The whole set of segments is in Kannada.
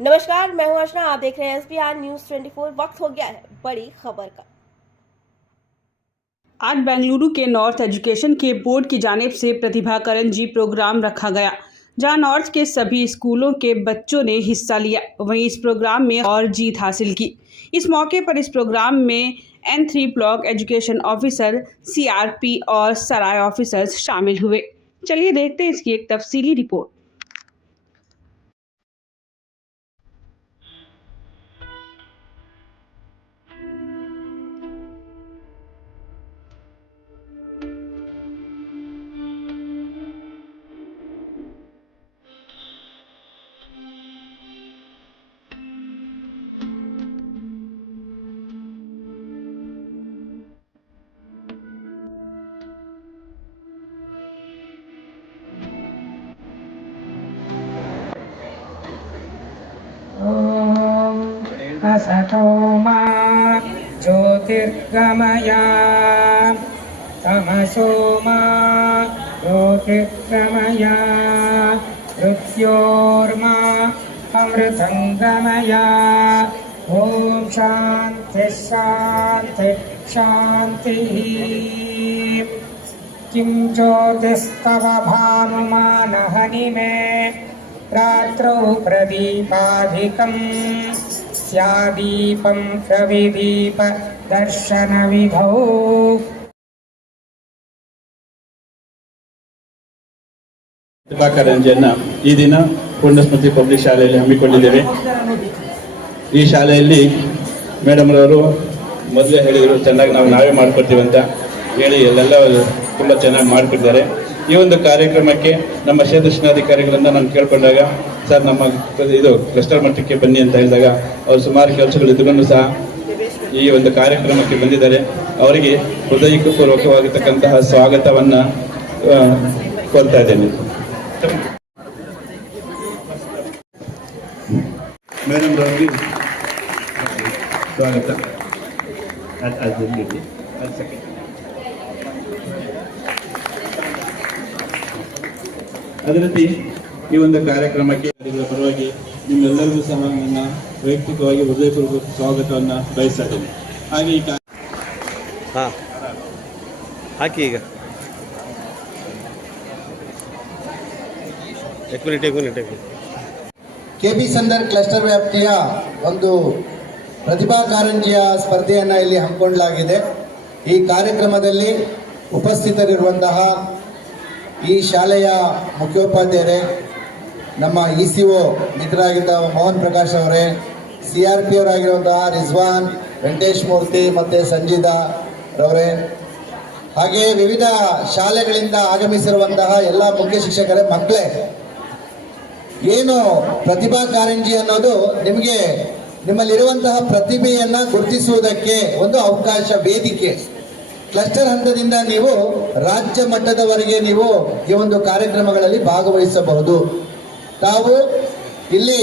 नमस्कार, मैं हूं अर्चना। आप देख रहे हैं SBR न्यूज 24। वक्त हो गया है बड़ी खबर का। आज बेंगलुरु के नॉर्थ एजुकेशन के बोर्ड की जानिब से प्रतिभा करंजी प्रोग्राम रखा गया, जहां नॉर्थ के सभी स्कूलों के बच्चों ने हिस्सा लिया। वहीं इस प्रोग्राम में और जीत हासिल की। इस मौके पर इस प्रोग्राम में N3 block education officer, CRP और सराय ऑफिसर्स शामिल हुए। चलिए देखते हैं इसकी एक तफसीली रिपोर्ट। असतो मा ज्योतिर्गमय तमसो मा ज्योतिर्गमय मृत्योर्मा अमृतंगमय। ओम शांति शांति शांतिः। किं ज्योतिस्तव भानुमानहनिमे रात्रौ प्रदीपाधिकं स्यादीपं प्रविदीप दर्शनविधौ। प्रतिभा करंಜಿಯನ್ನು ಈ ದಿನ ಪೂರ್ಣಸ್ಮೃತಿ ಪಬ್ಲಿಕ್ ಶಾಲೆಯಲ್ಲಿ ಹಮ್ಮಿಕೊಂಡಿದ್ದೇವೆ। ಈ ಶಾಲೆಯಲ್ಲಿ ಮೇಡಮ್ ರವರು ಮೊದಲೇ ಹೇಳಿದರು ಚೆನ್ನಾಗಿ ನಾವೇ ಮಾಡ್ಕೊಡ್ತೀವಿ ಅಂತ ಹೇಳಿ ಎಲ್ಲೆಲ್ಲ ತುಂಬ ಚೆನ್ನಾಗಿ ಮಾಡಿಕೊಟ್ಟಿದ್ದಾರೆ। ಈ ಒಂದು ಕಾರ್ಯಕ್ರಮಕ್ಕೆ ನಮ್ಮ ಕ್ಷೇತ್ರ ಶಿಕ್ಷಣಾಧಿಕಾರಿಗಳಿಂದ ನಾನು ಕೇಳ್ಕೊಂಡಾಗ ಸರ್ ನಮ್ಮ ಇದು ಕ್ಲಸ್ಟರ್ ಮಟ್ಟಕ್ಕೆ ಬನ್ನಿ ಅಂತ ಹೇಳಿದಾಗ ಅವರು ಸುಮಾರು ಕೆಲಸಗಳಿದ್ರೂ ಸಹ ಈ ಒಂದು ಕಾರ್ಯಕ್ರಮಕ್ಕೆ ಬಂದಿದ್ದಾರೆ। ಅವರಿಗೆ ಹೃದಯಪೂರ್ವಕವಾಗಿರ್ತಕ್ಕಂತಹ ಸ್ವಾಗತವನ್ನು ಕೋರ್ತಾ ಇದ್ದೇನೆ। ಮೇಡಮ್ ರವರಿಗೆ ಸ್ವಾಗತ। ಅದೇ ರೀತಿ ಈ ಒಂದು ಕಾರ್ಯಕ್ರಮಕ್ಕೆ ಪರವಾಗಿ ನಿಮ್ಮೆಲ್ಲರಿಗೂ ಸಹ ನನ್ನ ವೈಯಕ್ತಿಕವಾಗಿ ಹೃದಯಪೂರ್ವಕ ಸ್ವಾಗತವನ್ನು ಬಯಸ್ತಾ ಇದ್ದೇನೆ। ಹಾಗೆ ಈ ಹಾಕಿ ಈಗ एक मिनट KB ಸಂದರ್ ಕ್ಲಸ್ಟರ್ ವ್ಯಾಪ್ತಿಯ ಒಂದು ಪ್ರತಿಭಾ ಕಾರಂಜಿಯ ಸ್ಪರ್ಧೆಯನ್ನು ಇಲ್ಲಿ ಹಮ್ಮಿಕೊಳ್ಳಲಾಗಿದೆ। ಈ ಕಾರ್ಯಕ್ರಮದಲ್ಲಿ ಉಪಸ್ಥಿತರಿರುವಂತಹ ಈ ಶಾಲೆಯ ಮುಖ್ಯೋಪಾಧ್ಯಾಯರೇ, ನಮ್ಮ ECO ಮಿತ್ರರಾಗಿದ್ದ ಮೋಹನ್ ಪ್ರಕಾಶ್ ಅವರೇ, CRP ಅವರಾಗಿರುವಂತಹ ರಿಜ್ವಾನ್, ವೆಂಕಟೇಶ್ ಮೂರ್ತಿ ಮತ್ತು ಸಂಜಿದಾ ರವರೇ, ಹಾಗೆ ವಿವಿಧ ಶಾಲೆಗಳಿಂದ ಆಗಮಿಸಿರುವಂತಹ ಎಲ್ಲ ಮುಖ್ಯ ಶಿಕ್ಷಕರೇ, ಮಕ್ಕಳೇ, ಏನು ಪ್ರತಿಭಾ ಕಾರಂಜಿ ಅನ್ನೋದು ನಿಮಗೆ ನಿಮ್ಮಲ್ಲಿರುವಂತಹ ಪ್ರತಿಭೆಯನ್ನು ಗುರುತಿಸುವುದಕ್ಕೆ ಒಂದು ಅವಕಾಶ, ವೇದಿಕೆ. ಕ್ಲಸ್ಟರ್ ಹಂತದಿಂದ ನೀವು ರಾಜ್ಯ ಮಟ್ಟದವರೆಗೆ ನೀವು ಈ ಒಂದು ಕಾರ್ಯಕ್ರಮಗಳಲ್ಲಿ ಭಾಗವಹಿಸಬಹುದು। ತಾವು ಇಲ್ಲಿ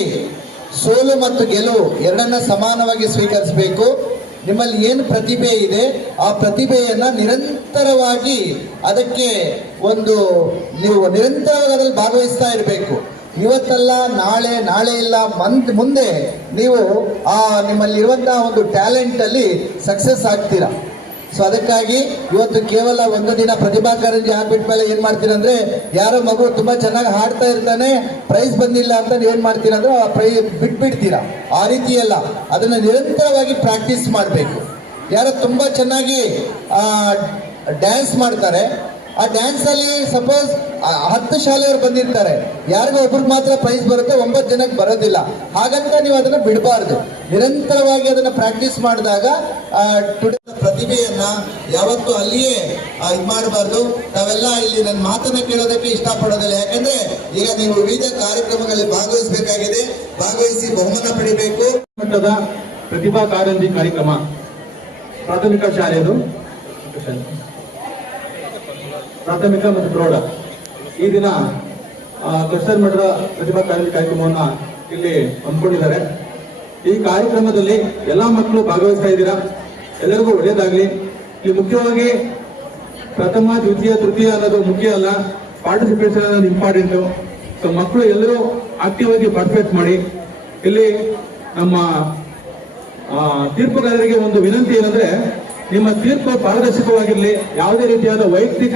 ಸೋಲು ಮತ್ತು ಗೆಲುವು ಎರಡನ್ನ ಸಮಾನವಾಗಿ ಸ್ವೀಕರಿಸಬೇಕು। ನಿಮ್ಮಲ್ಲಿ ಏನು ಪ್ರತಿಭೆ ಇದೆ ಆ ಪ್ರತಿಭೆಯನ್ನು ನಿರಂತರವಾಗಿ ಅದಕ್ಕೆ ಒಂದು ನೀವು ನಿರಂತರವಾಗಿ ಅದರಲ್ಲಿ ಭಾಗವಹಿಸ್ತಾ ಇರಬೇಕು। ಇವತ್ತಲ್ಲ ನಾಳೆ, ನಾಳೆ ಇಲ್ಲ ಮುಂದೆ ನೀವು ಆ ನಿಮ್ಮಲ್ಲಿರುವಂತಹ ಒಂದು ಟ್ಯಾಲೆಂಟಲ್ಲಿ ಸಕ್ಸಸ್ ಆಗ್ತೀರಾ। ಸೊ ಅದಕ್ಕಾಗಿ ಇವತ್ತು ಕೇವಲ ಒಂದು ದಿನ ಪ್ರತಿಭಾ ಕಾರಂಜಿ ಆಗ್ಬಿಟ್ಟ ಮೇಲೆ ಏನು ಮಾಡ್ತೀರಂದ್ರೆ, ಯಾರೋ ಮಗು ತುಂಬ ಚೆನ್ನಾಗಿ ಹಾಡ್ತಾ ಇರ್ತಾನೆ, ಪ್ರೈಸ್ ಬಂದಿಲ್ಲ ಅಂತ ನೀವೇನು ಮಾಡ್ತೀರಂದ್ರೆ ಆ ಪ್ರೈಸ್ ಬಿಟ್ಬಿಡ್ತೀರಾ। ಆ ರೀತಿಯಲ್ಲ, ಅದನ್ನು ನಿರಂತರವಾಗಿ ಪ್ರಾಕ್ಟೀಸ್ ಮಾಡಬೇಕು। ಯಾರೋ ತುಂಬ ಚೆನ್ನಾಗಿ ಡ್ಯಾನ್ಸ್ ಮಾಡ್ತಾರೆ, ಆ ಡ್ಯಾನ್ಸಲ್ಲಿ ಸಪೋಸ್ 10 ಶಾಲೆಯವರು ಬಂದಿರ್ತಾರೆ, ಯಾರಿಗೋ ಒಬ್ರಿಗೆ ಮಾತ್ರ ಪ್ರೈಸ್ ಬರುತ್ತೆ, 9 ಜನಕ್ಕೆ ಬರೋದಿಲ್ಲ। ಹಾಗಂತ ನೀವು ಅದನ್ನು ಬಿಡಬಾರ್ದು, ನಿರಂತರವಾಗಿ ಅದನ್ನು ಪ್ರಾಕ್ಟೀಸ್ ಮಾಡಿದಾಗ ಪ್ರತಿಭೆಯನ್ನ ಯಾವತ್ತೂ ಅಲ್ಲಿಯೇ ಇದು ಮಾಡಬಾರ್ದು। ತಾವೆಲ್ಲ ಇಲ್ಲಿ ನನ್ನ ಮಾತನ್ನ ಕೇಳೋದಕ್ಕೆ ಇಷ್ಟಪಡೋದಿಲ್ಲ, ಯಾಕಂದ್ರೆ ಈಗ ನೀವು ವಿವಿಧ ಕಾರ್ಯಕ್ರಮಗಳಲ್ಲಿ ಭಾಗವಹಿಸಬೇಕಾಗಿದೆ, ಭಾಗವಹಿಸಿ ಬಹುಮಾನ ಪಡಿಬೇಕು। ಮಟ್ಟದ ಪ್ರತಿಭಾ ಕಾರಂಜಿ ಕಾರ್ಯಕ್ರಮ ಪ್ರಾಥಮಿಕ ಶಾಲೆಯದು, ಪ್ರಾಥಮಿಕ ಮತ್ತು ಪ್ರೌಢ ಈ ದಿನ ಕ್ಲಸ್ಟರ್ ಮಟ್ಟದ ಪ್ರತಿಭಾ ಕಾರಂಜಿ ಕಾರ್ಯಕ್ರಮವನ್ನು ಇಲ್ಲಿ ಹಮ್ಮಿಕೊಂಡಿದ್ದಾರೆ। ಈ ಕಾರ್ಯಕ್ರಮದಲ್ಲಿ ಎಲ್ಲಾ ಮಕ್ಕಳು ಭಾಗವಹಿಸ್ತಾ ಇದ್ದೀರಾ, ಎಲ್ಲರಿಗೂ ಒಳ್ಳೆಯದಾಗಲಿ। ಇಲ್ಲಿ ಮುಖ್ಯವಾಗಿ ಪ್ರಥಮ, ದ್ವಿತೀಯ, ತೃತೀಯ ಅನ್ನೋದು ಮುಖ್ಯ ಅಲ್ಲ, ಪಾರ್ಟಿಸಿಪೇಷನ್ ಅನ್ನೋದು ಇಂಪಾರ್ಟೆಂಟು। ಸೊ ಮಕ್ಕಳು ಎಲ್ಲರೂ ಆಕ್ಟಿವ್ ಆಗಿ ಪಾರ್ಟಿಸಿಪೇಟ್ ಮಾಡಿ, ಇಲ್ಲಿ ನಮ್ಮ ತೀರ್ಪುಗಾರರಿಗೆ ಒಂದು ವಿನಂತಿ ಏನಂದ್ರೆ, ನಿಮ್ಮ ತೀರ್ಪು ಪಾರದರ್ಶಕವಾಗಿರ್ಲಿ, ಯಾವುದೇ ರೀತಿಯಾದ ವೈಯಕ್ತಿಕ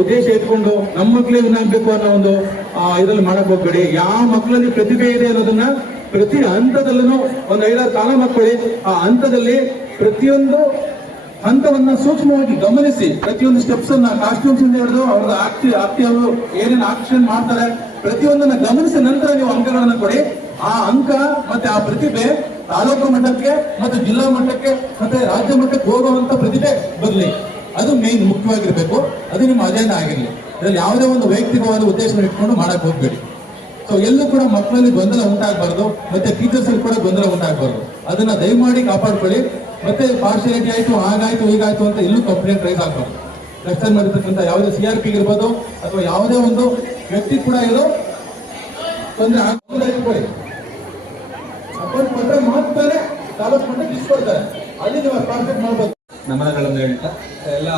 ಉದ್ದೇಶ ಇಟ್ಕೊಂಡು ನಮ್ಮ ಮಕ್ಕಳೇ ವಿನಾಗಬೇಕು ಅನ್ನೋ ಒಂದು ಇದರಲ್ಲಿ ಮಾಡಕ್ ಹೋಗ್ಬೇಡಿ. ಯಾವ ಮಕ್ಕಳಲ್ಲಿ ಪ್ರತಿಭೆ ಇದೆ ಅನ್ನೋದನ್ನ ಪ್ರತಿ ಹಂತದಲ್ಲೂ ಒಂದು 5-6 ಕಾಲ ಮಕ್ಕಳಿ ಆ ಹಂತದಲ್ಲಿ ಪ್ರತಿಯೊಂದು ಹಂತವನ್ನ ಸೂಕ್ಷ್ಮವಾಗಿ ಗಮನಿಸಿ, ಪ್ರತಿಯೊಂದು ಸ್ಟೆಪ್ಸ್ ಅನ್ನ ಕಾಸ್ಟ್ಯೂಮ್ಸ್ ಇಂದ ಹಿಡಿದು ಅವ್ರದ್ದು ಅವರು ಏನೇನು ಆಕ್ಷನ್ ಮಾಡ್ತಾರೆ ಪ್ರತಿಯೊಂದನ್ನ ಗಮನಿಸಿ ನಂತರ ನೀವು ಅಂಕಗಳನ್ನ ಕೊಡಿ. ಆ ಅಂಕ ಮತ್ತೆ ಆ ಪ್ರತಿಭೆ ತಾಲೂಕು ಮಟ್ಟಕ್ಕೆ ಮತ್ತೆ ಜಿಲ್ಲಾ ಮಟ್ಟಕ್ಕೆ ಮತ್ತೆ ರಾಜ್ಯ ಮಟ್ಟಕ್ಕೆ ಹೋಗುವಂತ ಪ್ರತಿಭೆ ಬರಲಿ. ಅದು ಮೇನ್ ಮುಖ್ಯವಾಗಿರ್ಬೇಕು. ಅದು ನಿಮ್ಮ ಅಜೆಂಡಾ ಆಗಿರಲಿ. ಇದರಲ್ಲಿ ಯಾವುದೇ ಒಂದು ವೈಯಕ್ತಿಕವಾದ ಉದ್ದೇಶ ಇಟ್ಕೊಂಡು ಮಾಡಕ್ ಹೋಗ್ಬೇಡಿ. ಸೊ ಎಲ್ಲೂ ಕೂಡ ಮಕ್ಕಳಲ್ಲಿ ಗೊಂದಲ ಉಂಟಾಗಬಾರ್ದು, ಮತ್ತೆ ಟೀಚರ್ಸ್ ಕೂಡ ಗೊಂದಲ ಉಂಟಾಗಬಾರ್ದು. ಅದನ್ನ ದಯಮಾಡಿ ಕಾಪಾಡ್ಕೊಳ್ಳಿ. ಮತ್ತೆ ಪಾರ್ಶಿಯಾಲಿಟಿ ಆಯ್ತು, ಹಾಗಾಯ್ತು, ಹೀಗಾಯ್ತು ಅಂತ ಎಲ್ಲೂ ಕಂಪ್ಲೇಂಟ್ ರೈಸ್ ಆಗ್ಬಾರ್ದು. ಕ್ಲಸ್ಟರ್ ಮಾಡಿರ್ತಕ್ಕಂಥ ಯಾವುದೇ CRP ಇರ್ಬೋದು ಅಥವಾ ಯಾವುದೇ ಒಂದು ವ್ಯಕ್ತಿ ಕೂಡ ಇದು ತೊಂದರೆ ಆಗ್ಬೋದು. ಅಕೌಂಟ್ ಕೊಟ್ಟರೆ ಮಾತ್ರ ತಾಲೂಕು ಮಟ್ಟಕ್ಕೆ ಇಸ್ಕೊಳ್ತಾರೆ, ಅಲ್ಲಿ ನೀವು ಕಾಂಟ್ಯಾಕ್ಟ್ ಮಾಡ್ಬೋದು. ನಮನಗಳನ್ನು ಹೇಳ್ತಾ ಎಲ್ಲ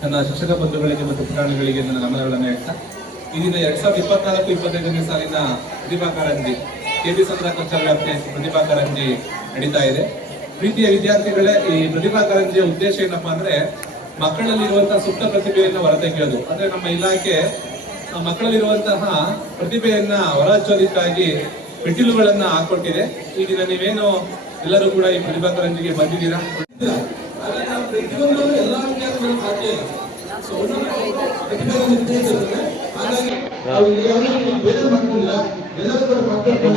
ನನ್ನ ಶಿಕ್ಷಕ ಬಂಧುಗಳಿಗೆ ಮತ್ತು ಪುರಾಣಿಗಳಿಗೆ ನನ್ನ ನಮನಗಳನ್ನು ಹೇಳ್ತಾ, ಈ ದಿನ 2024-25ನೇ ಸಾಲಿನ ಪ್ರತಿಭಾ ಕಾರಂಜಿ KB ಸಂದ್ರ ಕಲ್ಚರ್ ವ್ಯಾಪ್ತಿಯ ಪ್ರತಿಭಾ ಕಾರಂಜಿ ನಡೀತಾ ಇದೆ. ಪ್ರೀತಿಯ ವಿದ್ಯಾರ್ಥಿಗಳೇ, ಈ ಪ್ರತಿಭಾ ಕಾರಂಜಿಯ ಉದ್ದೇಶ ಏನಪ್ಪಾ ಅಂದ್ರೆ, ಮಕ್ಕಳಲ್ಲಿರುವಂತಹ ಸುಪ್ತ ಪ್ರತಿಭೆಯನ್ನು ಹೊರತೆಗೆಯೋದು. ಅಂದ್ರೆ ನಮ್ಮ ಇಲಾಖೆ ಮಕ್ಕಳಲ್ಲಿರುವಂತಹ ಪ್ರತಿಭೆಯನ್ನ ಹೊರಹಚ್ಚೋದಕ್ಕಾಗಿ ಮೆಟ್ಟಿಲುಗಳನ್ನ ಹಾಕೊಟ್ಟಿದೆ. ಈ ದಿನ ನೀವೇನು ಎಲ್ಲರೂ ಕೂಡ ಈ ಪ್ರತಿಭಾ ಕಾರಂಜಿಗೆ ಬಂದಿದ್ದೀರಾ.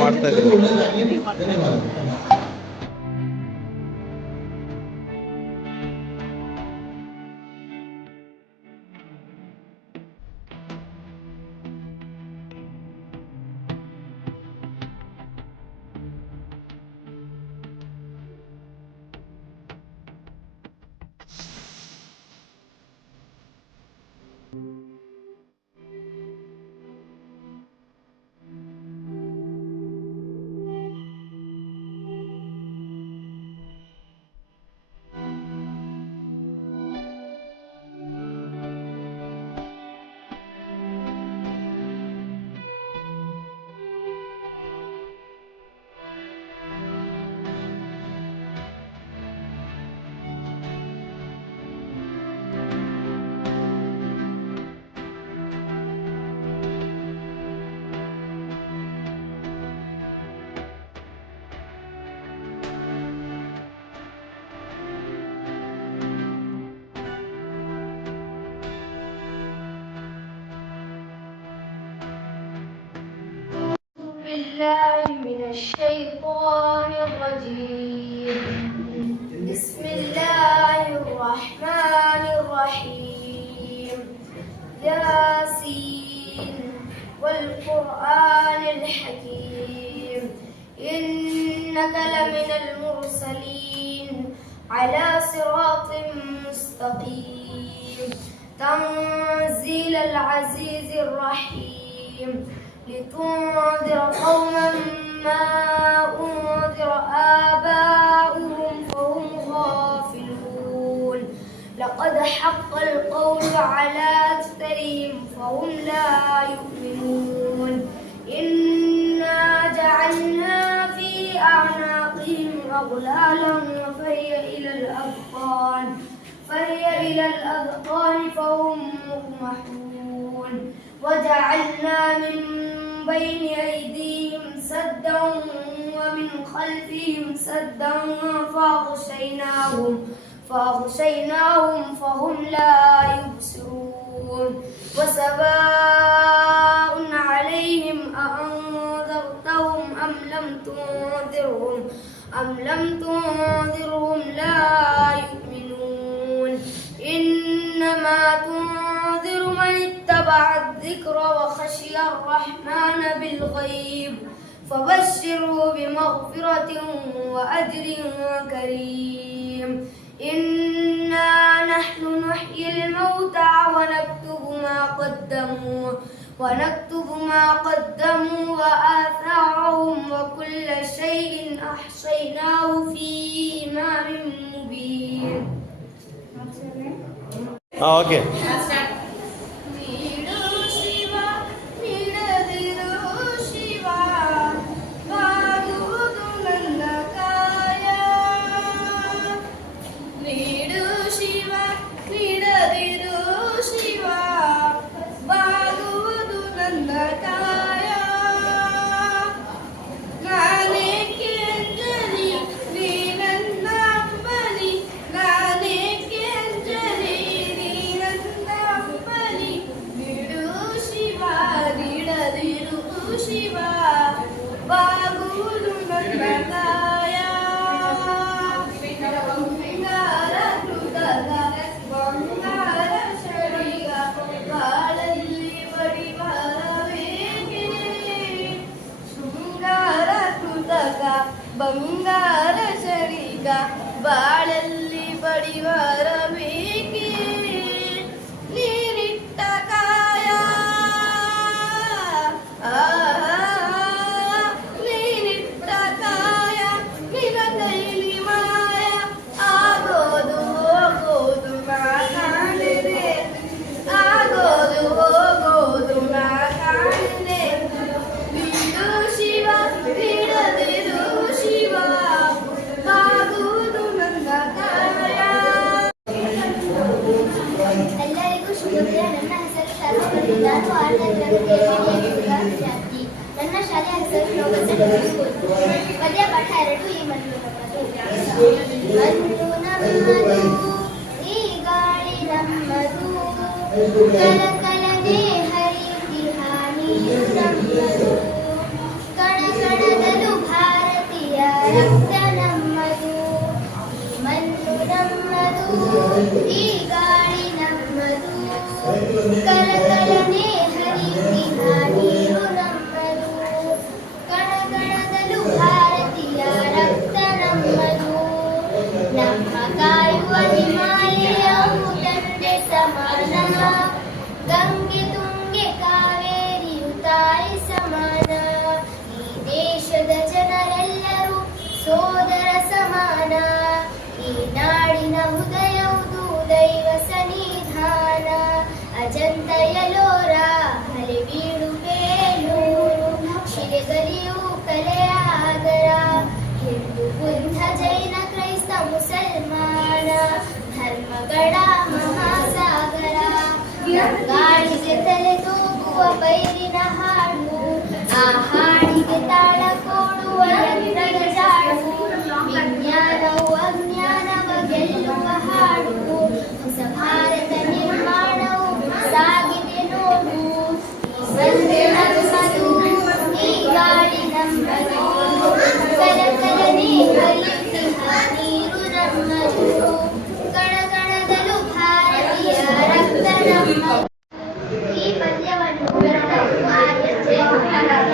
ಮಾಡ್ತಾ بالله من الشيطان الرجيم. بسم الله الرحمن الرحيم. ياسين والقرآن الحكيم إنك لمن المرسلين على صراط مستقيم تنزيل العزيز الرحيم لتنذر قوما ما أنذر آباؤهم فهم غافلون لقد حق القول على أكثرهم فهم لا يؤمنون إنا جعلنا في أعناقهم أغلالا فهي إلى الأذقان فهم مقمحون وجعلنا من بين أيديهم سدا ومن خلفهم سدا فأغشيناهم فهم لا يبصرون وسواء عليهم أأنذرتهم أم لم تنذرهم لا يؤمنون إنما تنذر من اتبع الذكر وخشي الرحمن بالغيب فبشره بمغفرة وأجر كريم إنا نحن نحيي الموتى ونكتب ما قدموا وآثارهم وكل شيء أحصيناه في إمام مبين. Okay. ನೀಡು ಶಿವ ನೀಡದಿರು ಶಿವ ಬಾದು ಬಂಗಾರ ಶರೀಕ ಬಾಳಲ್ಲಿ ಬಡಿವಾರ ಬೇಕೇ ನೀರಿಟ್ಟ ಕಾಯ ನೀರಿಟ್ಟ ಕಾಯ ನಿನ ಕೈಲಿ ಮಾಯ ಆಗೋದು ಹೋಗೋದು ನಾ ಕಾಣಿದೆ ಆಗೋದು ಹೋಗೋದು ನಾ ಕಾಣಿದೆ ಬಿಡು ಶಿವ ಬಿಡದಿರು ಶಿವ ಬಾಗುವುದು ನನ್ನ ಕಾಯ. ಎಲ್ಲರಿಗೂ ಶುಭೋದಯ. ನನ್ನ ಹೆಸರು ಶಾರದಾ. ನಾನು 6ನೇ ತರಗತಿಯಲ್ಲಿ ವಿದ್ಯಾರ್ಥಿ. ನನ್ನ ಶಾಲೆಯ ಹೆಸರು ಲೋಕ ಸೆಂಟ್ರಲ್ ಸ್ಕೂಲ್. ಪದ್ಯ ಪಾಠ 2 ಈ ಮಣ್ಣು ನಮ್ಮದು ಈ ಗಾಳಿ ನಮ್ಮದು ಕಲಕಲನೆ ಹರಿಯುತ್ತಿಹ ನೀರು ನಮ್ಮದು ಕಣ ಕಣದಲ್ಲೂ ಭಾರತೀಯ ರಕ್ತ ನಮ್ಮದು ಈ ಮಣ್ಣು ನಮ್ಮದು ಈ ಗಾಳಿ ನಮ್ಮದು ಕಲಕಲನೆ ಹರಿಯುತ್ತಿಹ ನೀರು ನಮ್ಮದು ಕಣ ಕಣದಲ್ಲೂ ಭಾರತೀಯ ರಕ್ತ ನಮ್ಮದು ನಮ್ಮ ಕಾಯುವ ಹಿಮಾಲಯವು ತಂದೆ ಸಮಾನ ಗಂಗೆ ತುಂಗೆ ಕಾವೇರಿಯು ತಾಯಿ ಸಮಾನ ಈ ದೇಶದ ಜನರೆಲ್ಲರೂ ಸೋದರ ಸಮಾನ ಈ ನಾಡಿನ ಹೃದಯವುದು ದೈವ ಸನ್ನಿಧಾನ ಅಜಂತ ಯಲೋರ ಹಳೆಬೀಡು ಬೇಲೂರು ಶಿಲೆಗಲಿಯು ಕಲೆಯ ಆಗರ ಹಿಂದೂ ಬುದ್ಧ ಜೈನ ಕ್ರೈಸ್ತ ಮುಸಲ್ಮಾನ ಧರ್ಮಗಳ ಮಹಾಸಾಗರ ಗಾಳಿಗೆ ತಲೆ ತೂಗುವ ಪೈರಿನ ಹಾಡು ಆ ಹಾಡಿಗೆ ತಾಳ ಕೊಡುವ ಯಂತ್ರದ ಜಾಡು ವಿಜ್ಞಾನವು ಅಜ್ಞಾನವ ಗೆಲ್ಲುವ ಹಾಡು ಹೊಸ ಭಾರತ ನಿರ್ಮಾಣವು ಸಾಗಿದೆ ನೋಡು ಈ ನಮ್ಮದು ಈ ಗಾಳಿ ನಮ್ಮದು ಕಲಕಲನೆ ಹರಿಯುತ್ತಿಹ ನೀರು ನಮ್ಮದು ಕಣಕಣದಲ್ಲೂ ಭಾರತೀಯ ರಕ್ತ ನಮ್ಮದು. ಈ ಪದ್ಯವನ್ನು ಬರೆದವರು ಆರ್.ಎಸ್. ಜಯಮಹಾರಾಜ.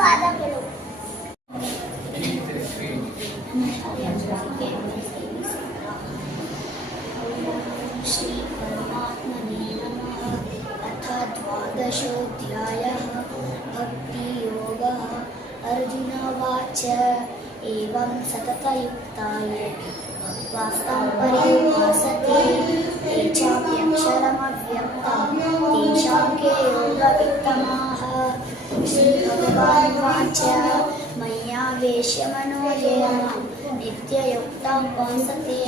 ಧನ್ಯವಾದಗಳು. ಶ್ರೀ ಪರಮಾತ್ಮನೇ ನಮಃ. ಅಥ ದ್ವಾದಶೋಧ್ಯಾಯಃ ಭಕ್ತಿಯೋಗಃ. ಅರ್ಜುನವಾಚ ಏವಂ ಸತತಯುಕ್ತಾಯ ವಾಸ್ತಾಂ ಪರಿಭಾಸತೆ ತೇಚಾಪ್ಯಕ್ಷರಮವ್ಯಕ್ತಂ ತೇಷಾಂ ಕೆ ಯೋಗವಿತ್ತಮಾಹ. ಶ್ರೀಭಗವಾನುವಾಚ ಮಯ್ಯಾವೇಶ್ಯ ಮನೋಜಯಂ ನಿತ್ಯಯುಕ್ತಾಂ ವಾಸತೆ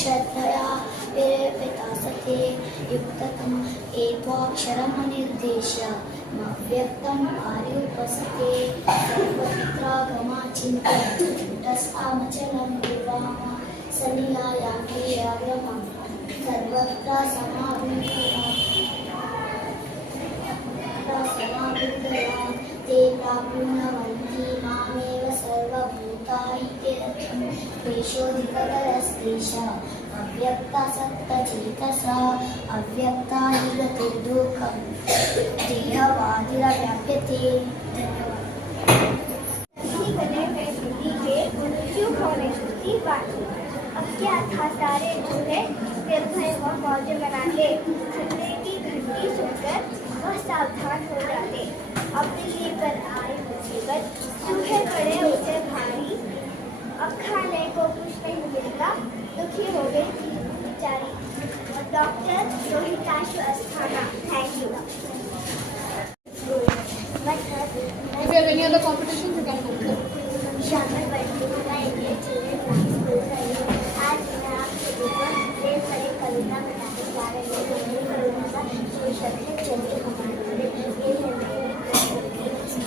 ಶ್ರದ್ಧಯಾ ವಿರಪಿತಾಸತೆ ಯುಕ್ತತಂ ಏತ್ವಾಕ್ಷರಮನಿರ್ದೇಶ್ಯ ಮವ್ಯಕ್ತಂ ಆರ್ಯೋಪಸತೆ ಸರ್ವತ್ರಾಗಮಾಚಿಂತ್ಯಸ್ತಮಚಲಂ ವಿವಾಮ ಸನಿಯಾಯಾಕೆ ಯಾಗಮಂ ಸರ್ವತ್ರ ಸಮಾಬುದ್ಧಯ ते प्राप्नुवन्ति मामेव सर्वभूता इत्यर्थं क्लेशोऽधिकतरस्तेषा अव्यक्तासक्तचेतसा अव्यक्ता हि गतिर्दुःखं देहवादिरव्याप्यते. अब क्या था सारे झूले निर्भय व मौज मनाते, खतरे की घंटी सुनकर वह सावधान हो जाते. अपने लेकर आए मुसीबत चूहे पड़े उसे भारी. अब खाने को कुछ नहीं मिलता, दुखी हो गई थी बेचारी. Doctor Rohitashu Asthana. Thank you. If you have any other competitions, you can go. शामिल बढ़ती है चूहे आज मैं आपसे प्रेम करे कविता बनाने जा रहे हैं. कविता का शीर्षक है चलिए हमारे ये है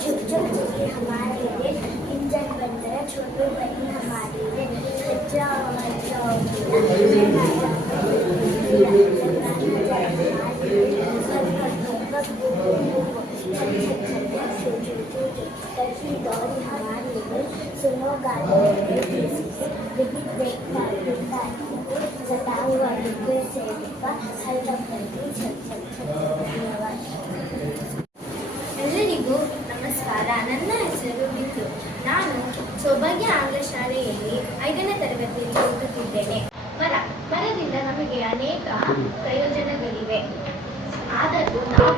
झुक झुक चलिए हमारे लिए इंजन बन गया छोटे बनी हमारी लिए जाओ मर जाओ दौड़ी हमारी लिए सुनो गाने जता हुआ से हर दम करती छत छत छत. धन्यवाद. ಎಲ್ಲರಿಗೂ ನಮಸ್ಕಾರ. ನನ್ನ ಹೆಸರು ಬಿಂದು. ನಾನು ಸೌಭಾಗ್ಯ ಆಂಗ್ಲ ಶಾಲೆಯಲ್ಲಿ 5ನೇ ತರಗತಿಯಲ್ಲಿ ಓದುತ್ತಿದ್ದೇನೆ. ಮರದಿಂದ ನಮಗೆ ಅನೇಕ ಪ್ರಯೋಜನಗಳಿವೆ. ಆದರೂ ನಾವು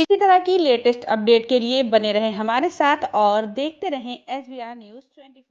इसी तरह की लेटेस्ट अपडेट के लिए बने रहें हमारे साथ और देखते रहें SBR News 24।